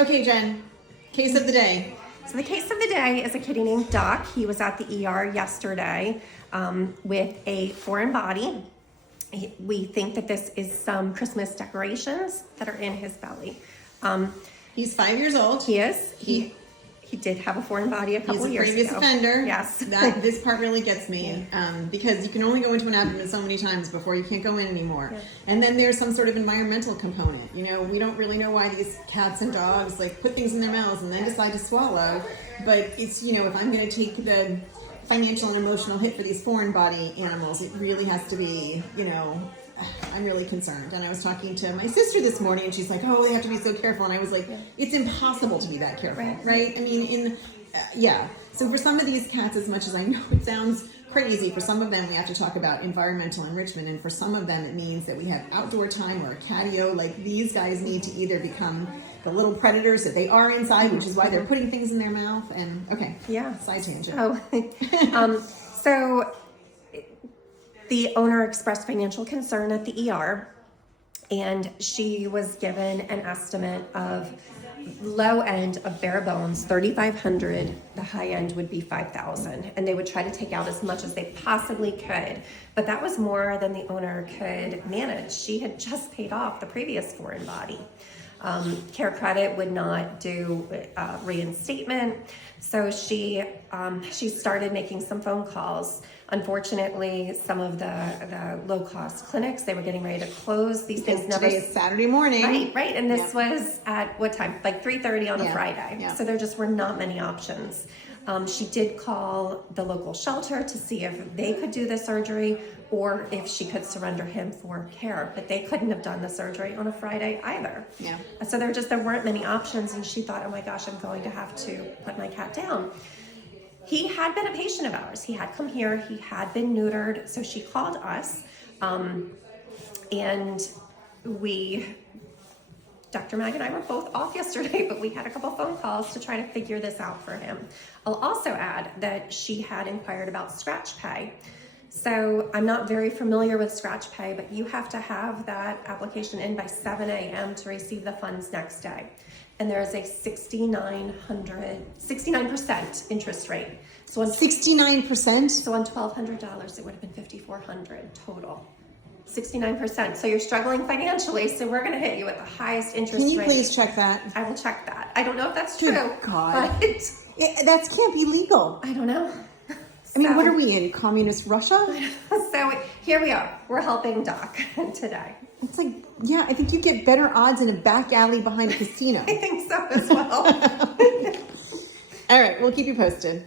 Okay, Jen, case of the day. So the case of the day is a kitty named Duck. He was at the ER yesterday with a foreign body. We think that this is some Christmas decorations that are in his belly. He's 5 years old. He is. He did have a foreign body a couple years ago. He's a previous offender. Yes. This part really gets me because you can only go into an abdomen so many times before you can't go in anymore. Yeah. And then there's some sort of environmental component. You know, we don't really know why these cats and dogs like put things in their mouths and then decide to swallow. But it's, you know, if I'm going to take the financial and emotional hit for these foreign body animals, it really has to be, you know, I'm really concerned. And I was talking to my sister this morning and she's like, oh, they have to be so careful. And I was like, it's impossible to be that careful, right? I mean, So for some of these cats, as much as I know it sounds crazy, for some of them we have to talk about environmental enrichment. And for some of them it means that we have outdoor time or a catio. Like these guys need to either become the little predators that they are inside, which is why they're putting things in their mouth. And side tangent. So the owner expressed financial concern at the ER, and she was given an estimate of low end of bare bones $3,500. The high end would be $5,000, and they would try to take out as much as they possibly could. But that was more than the owner could manage. She had just paid off the previous foreign body. Care Credit would not do reinstatement, so she started making some phone calls. Unfortunately, some of the low-cost clinics, they were getting ready to close. These things today is Saturday morning. Right, and this was at what time? Like 3:30 on a Friday. Yeah. So there just were not many options. She did call the local shelter to see if they could do the surgery or if she could surrender him for care, but they couldn't have done the surgery on a Friday either. Yeah. So there weren't many options, and she thought, oh my gosh, I'm going to have to put my cat down. He had been a patient of ours. He had come here. He had been neutered. So she called us, and Dr. Mag and I were both off yesterday, but we had a couple phone calls to try to figure this out for him. I'll also add that she had inquired about scratch pay. So I'm not very familiar with scratch pay, but you have to have that application in by 7 a.m. to receive the funds next day. And there is a 69% interest rate. So on 69%? So on $1,200, it would have been $5,400 total. 69%. So you're struggling financially, so we're going to hit you with the highest interest rate. Can you please check that? I will check that. I don't know if that's true. Good God. But that can't be legal. I don't know. I mean, what are we in? Communist Russia? So here we are. We're helping Doc today. It's like, yeah, I think you get better odds in a back alley behind a casino. I think so as well. All right, we'll keep you posted.